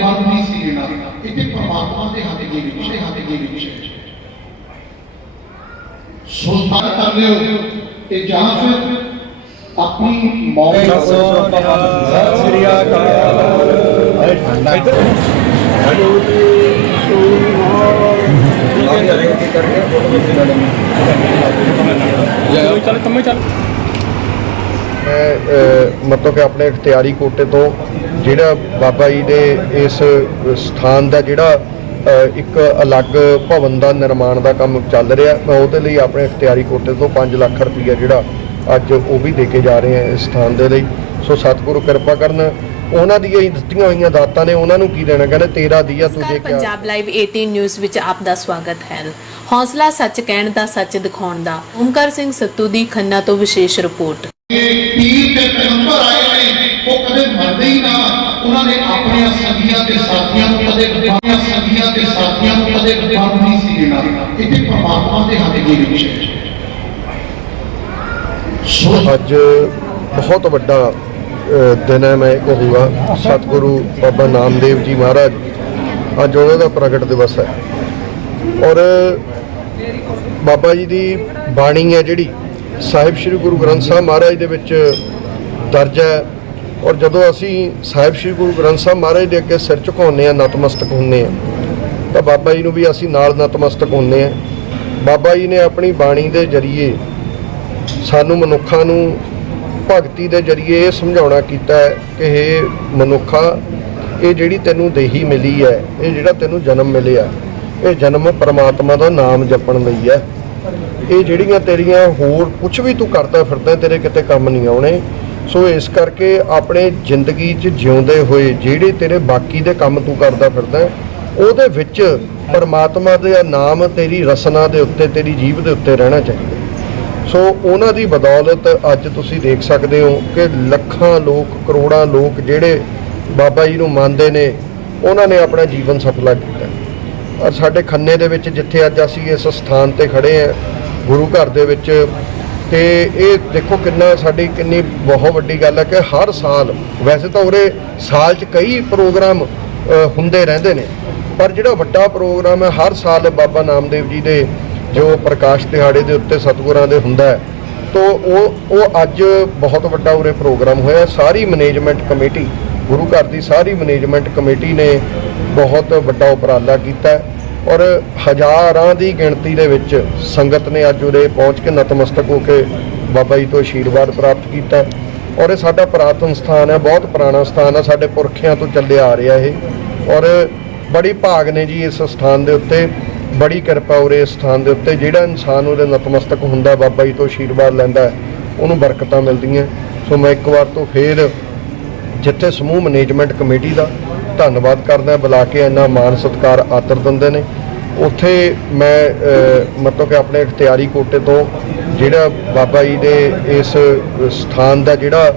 ਫ਼ਰਕ ਨਹੀਂ ਸੀ ਇਹਨਾਂ ਇੱਥੇ ਪਰਮਾਤਮਾ ਦੇ ਹੱਥ ਦੇ ਵਿੱਚ ਦੇ ਹੱਥ ਦੇ ਵਿੱਚ ਹੈ। ਸੁਲਤਾਨ ਕਰ ਲਿਓ ਤੇ ਜਾਂ ਫਿਰ ਆਪਣੀ ਮੌਤ ਸਤਿ ਸ੍ਰੀ ਅਕਾਲ ਇੱਧਰ ਚੱਲ ਕੰਮੇ ਚੱਲ ਮੈਂ ਅਹ, ਮਤਲਬ ਕਿ ਆਪਣੇ ਇਖਤਿਆਰੀ ਕੋਟੇ ਤੋਂ ਜਿਹੜਾ ਬਾਬਾ ਜੀ ਦੇ ਇਸ ਸਥਾਨ ਦਾ ਜਿਹੜਾ ਇੱਕ ਅਲੱਗ ਭਵਨ ਦਾ ਨਿਰਮਾਣ ਦਾ ਕੰਮ ਚੱਲ ਰਿਹਾ ਮੈਂ ਉਹਦੇ ਲਈ ਆਪਣੇ ਇਖਤਿਆਰੀ ਕੋਟੇ ਤੋਂ 5 ਲੱਖ ਰੁਪਈਆ ਜਿਹੜਾ ਅੱਜ ਉਹ ਵੀ ਦੇ ਕੇ ਜਾ ਰਹੇ ਹਾਂ ਇਸ ਸਥਾਨ ਦੇ ਲਈ। ਸੋ ਸਤਿਗੁਰੂ ਕਿਰਪਾ ਕਰਨ ਉਹਨਾਂ ਦੀਆਂ ਹੀ ਦਿੱਤੀਆਂ ਹੋਈਆਂ ਦਾਤਾਂ ਨੇ ਉਹਨਾਂ ਨੂੰ ਕੀ ਦੇਣਾ? ਕਹਿੰਦੇ ਤੇਰਾ ਦੀਆ ਤੁਝੇ ਨਮਸਕਾਰ ਕਿਆ ਪੰਜਾਬ ਲਾਈਵ 18 ਨਿਊਜ਼ ਵਿੱਚ ਆਪ ਦਾ ਸਵਾਗਤ ਹੈ। ਹੌਸਲਾ ਸੱਚ ਕਹਿਣ ਦਾ ਸੱਚ ਦਿਖਾਉਣ ਦਾ। ਓਮਕਾਰ ਸਿੰਘ ਸੱਤੂ ਦੀ ਖੰਨਾ ਤੋਂ ਵਿਸ਼ੇਸ਼ ਰਿਪੋਰਟ ਇਹ ਪੀਰ ਤੇ ਪੈਗੰਬਰ ਆਏ ਨੇ ਉਹ ਕਦੇ ਮਰਦੇ ਹੀ ਨਾ ਉਹਨਾਂ ਨੇ ਆਪਣੀਆਂ ਸੰਗੀਆਂ ਤੇ ਸਾਥੀਆਂ ਨੂੰ ਕਦੇ ਆਪਣੀਆਂ ਸੰਗੀਆਂ ਤੇ ਸਾਥੀਆਂ ਨੂੰ ਕਦੇ ਫ਼ਰਕ ਨਹੀਂ ਸੀ ਦੇਣਾ। ਇੱਥੇ ਪਰਮਾਤਮਾ ਦੇ ਹੱਥ ਦੇ ਵਿੱਚ ਸੋ ਅੱਜ ਬਹੁਤ ਵੱਡਾ ਦਿਨ ਹੈ, ਮੈਂ ਕਹੂੰਗਾ, ਸਤਿਗੁਰੂ ਬਾਬਾ ਨਾਮਦੇਵ ਜੀ ਮਹਾਰਾਜ, ਅੱਜ ਉਹਨਾਂ ਦਾ ਪ੍ਰਗਟ ਦਿਵਸ ਹੈ। ਔਰ ਬਾਬਾ ਜੀ ਦੀ ਬਾਣੀ ਹੈ ਜਿਹੜੀ, ਸਾਹਿਬ ਸ੍ਰੀ ਗੁਰੂ ਗ੍ਰੰਥ ਸਾਹਿਬ ਮਹਾਰਾਜ ਦੇ ਵਿੱਚ ਦਰਜ ਹੈ। ਔਰ ਜਦੋਂ ਅਸੀਂ ਸਾਹਿਬ ਸ੍ਰੀ ਗੁਰੂ ਗ੍ਰੰਥ ਸਾਹਿਬ ਮਹਾਰਾਜ ਦੇ ਅੱਗੇ ਸਿਰ ਝੁਕਾਉਂਦੇ ਆ ਨਤਮਸਤਕ ਹੁੰਦੇ ਆ ਤਾਂ ਬਾਬਾ ਜੀ ਨੂੰ ਵੀ ਅਸੀਂ ਨਾਲ ਨਤਮਸਤਕ ਹੁੰਦੇ ਆ ਬਾਬਾ ਜੀ ਨੇ ਆਪਣੀ ਬਾਣੀ ਦੇ ਜ਼ਰੀਏ ਸਾਨੂੰ ਮਨੁੱਖਾਂ ਨੂੰ ਭਗਤੀ ਦੇ ਜਰੀਏ ਇਹ ਸਮਝਾਉਣਾ ਕੀਤਾ ਹੈ ਕਿ ਇਹ ਮਨੁੱਖਾ, ਇਹ ਜਿਹੜੀ ਤੈਨੂੰ ਦੇਹੀ ਮਿਲੀ ਹੈ, ਇਹ ਜਿਹੜਾ ਤੈਨੂੰ ਜਨਮ ਮਿਲਿਆ, ਇਹ ਜਨਮ ਪਰਮਾਤਮਾ ਦਾ ਨਾਮ ਜਪਣ ਲਈ ਹੈ। ਇਹ ਜਿਹੜੀਆਂ ਤੇਰੀਆਂ ਹੋਰ ਕੁਝ ਵੀ ਤੂੰ ਕਰਦਾ ਫਿਰਦਾ, ਤੇਰੇ ਕਿਤੇ ਕੰਮ ਨਹੀਂ ਆਉਣੇ ਸੋ ਇਸ ਕਰਕੇ ਆਪਣੇ ਜ਼ਿੰਦਗੀ 'ਚ ਜਿਉਂਦੇ ਹੋਏ ਜਿਹੜੇ ਤੇਰੇ ਬਾਕੀ ਦੇ ਕੰਮ ਤੂੰ ਕਰਦਾ ਫਿਰਦਾ ਉਹਦੇ ਵਿੱਚ ਪਰਮਾਤਮਾ ਦੇ ਨਾਮ, ਤੇਰੀ ਰਸਨਾ ਦੇ ਉੱਤੇ, ਤੇਰੀ ਜੀਭ ਦੇ ਉੱਤੇ ਰਹਿਣਾ ਚਾਹੀਦਾ ਸੋ ਉਹਨਾਂ ਦੀ ਬਦੌਲਤ ਅੱਜ ਤੁਸੀਂ ਦੇਖ ਸਕਦੇ ਹੋ ਕਿ ਲੱਖਾਂ ਲੋਕ, ਕਰੋੜਾਂ ਲੋਕ ਜਿਹੜੇ ਬਾਬਾ ਜੀ ਨੂੰ ਮੰਨਦੇ ਨੇ, ਉਹਨਾਂ ਨੇ ਆਪਣਾ ਜੀਵਨ ਸਫਲਾ ਕੀਤਾ ਔਰ ਸਾਡੇ ਖੰਨੇ ਦੇ ਵਿੱਚ ਜਿੱਥੇ ਅੱਜ ਅਸੀਂ ਇਸ ਸਥਾਨ ਤੇ ਖੜੇ ਆ ਗੁਰੂ ਘਰ ਦੇ ਵਿੱਚ ਤੇ ਇਹ ਦੇਖੋ ਕਿੰਨਾ ਸਾਡੀ ਕਿੰਨੀ ਬਹੁਤ ਵੱਡੀ ਗੱਲ ਹੈ ਕਿ ਹਰ ਸਾਲ, ਵੈਸੇ ਤਾਂ ਉਰੇ ਸਾਲ 'ਚ ਕਈ ਪ੍ਰੋਗਰਾਮ ਹੁੰਦੇ ਰਹਿੰਦੇ ਨੇ, ਪਰ ਜਿਹੜਾ ਵੱਡਾ ਪ੍ਰੋਗਰਾਮ ਹੈ, ਹਰ ਸਾਲ ਬਾਬਾ ਨਾਮਦੇਵ ਜੀ ਦੇ ਜੋ ਪ੍ਰਕਾਸ਼ ਦਿਹਾੜੇ ਦੇ ਉੱਤੇ ਸਤਿਗੁਰਾਂ ਦੇ ਹੁੰਦਾ ਹੈ, ਤੋ ਉਹ ਉਹ ਅੱਜ ਬਹੁਤ ਵੱਡਾ ਉਰੇ ਪ੍ਰੋਗਰਾਮ ਹੋਇਆ। ਸਾਰੀ ਮੈਨੇਜਮੈਂਟ ਕਮੇਟੀ, ਗੁਰੂ ਘਰ ਦੀ ਸਾਰੀ ਮੈਨੇਜਮੈਂਟ ਕਮੇਟੀ ਨੇ ਬਹੁਤ ਵੱਡਾ ਉਪਰਾਲਾ ਕੀਤਾ ਔਰ ਹਜ਼ਾਰਾਂ ਦੀ ਗਿਣਤੀ ਦੇ ਵਿੱਚ ਸੰਗਤ ਨੇ ਅੱਜ ਉਰੇ ਪਹੁੰਚ ਕੇ ਨਤਮਸਤਕ ਹੋ ਕੇ ਬਾਬਾ ਜੀ ਤੋਂ ਆਸ਼ੀਰਵਾਦ ਪ੍ਰਾਪਤ ਕੀਤਾ। ਔਰ ਇਹ ਸਾਡਾ ਪੁਰਾਤਨ ਸਥਾਨ ਹੈ, ਬਹੁਤ ਪੁਰਾਣਾ ਸਥਾਨ ਹੈ, ਸਾਡੇ ਪੁਰਖਿਆਂ ਤੋਂ ਚੱਲਿਆ ਆ ਰਿਹਾ ਇਹ। ਔਰ ਬੜੀ ਭਾਗ ਨੇ ਜੀ ਇਸ ਸਥਾਨ ਦੇ ਉੱਤੇ, ਬੜੀ ਕਿਰਪਾ ਉਰੇ ਇਸ ਸਥਾਨ ਦੇ ਉੱਤੇ। ਜਿਹੜਾ ਇਨਸਾਨ ਉਹਦੇ ਨਤਮਸਤਕ ਹੁੰਦਾ, ਬਾਬਾ ਜੀ ਤੋਂ ਆਸ਼ੀਰਵਾਦ ਲੈਂਦਾ ਉਹਨੂੰ ਬਰਕਤਾਂ ਮਿਲਦੀਆਂ। ਸੋ ਮੈਂ ਇੱਕ ਵਾਰ ਤੋਂ ਫੇਰ ਜਿੱਥੇ ਸਮੂਹ ਮੈਨੇਜਮੈਂਟ ਕਮੇਟੀ ਦਾ ਧੰਨਵਾਦ ਕਰਦਾ, ਬੁਲਾ ਕੇ ਇੰਨਾ ਮਾਣ ਸਤਿਕਾਰ ਆਦਰ ਦਿੰਦੇ ਨੇ। ਉੱਥੇ ਮੈਂ ਮਤਲਬ ਕਿ ਆਪਣੇ ਇਖਤਿਆਰੀ ਕੋਟੇ ਤੋਂ ਜਿਹੜਾ ਬਾਬਾ ਜੀ ਦੇ ਇਸ ਸਥਾਨ ਦਾ ਜਿਹੜਾ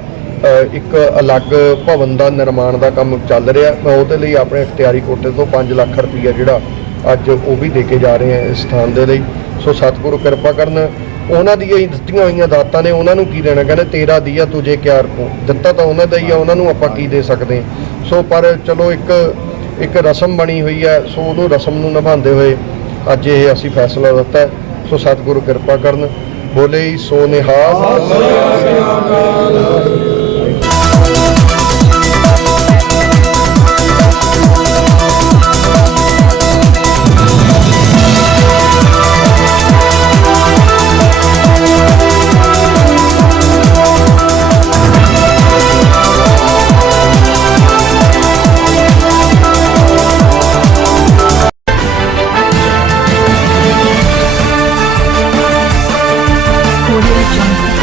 ਇੱਕ ਅਲੱਗ ਭਵਨ ਦਾ ਨਿਰਮਾਣ ਦਾ ਕੰਮ ਚੱਲ ਰਿਹਾ, ਮੈਂ ਉਹਦੇ ਲਈ ਆਪਣੇ ਇਖਤਿਆਰੀ ਕੋਟੇ ਤੋਂ 5 ਲੱਖ ਰੁਪਈਆ ਜਿਹੜਾ ਅੱਜ ਉਹ ਵੀ ਦੇ ਕੇ ਜਾ ਰਹੇ ਹਾਂ ਇਸ ਸਥਾਨ ਦੇ ਲਈ। ਸੋ ਸਤਿਗੁਰੂ ਕਿਰਪਾ ਕਰਨ ਉਹਨਾਂ ਦੀਆਂ ਹੀ ਦਿੱਤੀਆਂ ਹੋਈਆਂ ਦਾਤਾਂ ਨੇ, ਉਹਨਾਂ ਨੂੰ ਕੀ ਦੇਣਾ? ਕਹਿੰਦੇ ਤੇਰਾ ਦੀਆ ਤੁਝੇ ਕਿਆਰ ਰਖੋ ਦਿੱਤਾ ਤਾਂ ਉਹਨਾਂ ਦਾ ਹੀ ਆ, ਉਹਨਾਂ ਨੂੰ ਆਪਾਂ ਕੀ ਦੇ ਸਕਦੇ ਹਾਂ। ਸੋ ਪਰ ਚਲੋ ਇੱਕ ਇੱਕ ਰਸਮ ਬਣੀ ਹੋਈ ਹੈ ਸੋ ਉਹਨੂੰ ਰਸਮ ਨੂੰ ਨਿਭਾਉਂਦੇ ਹੋਏ ਅੱਜ ਇਹ ਅਸੀਂ ਫੈਸਲਾ ਦਿੱਤਾ ਸੋ ਸਤਿਗੁਰੂ ਕਿਰਪਾ ਕਰਨ। ਬੋਲੇ ਸੋ ਨਿਹਾਲ। Audio 用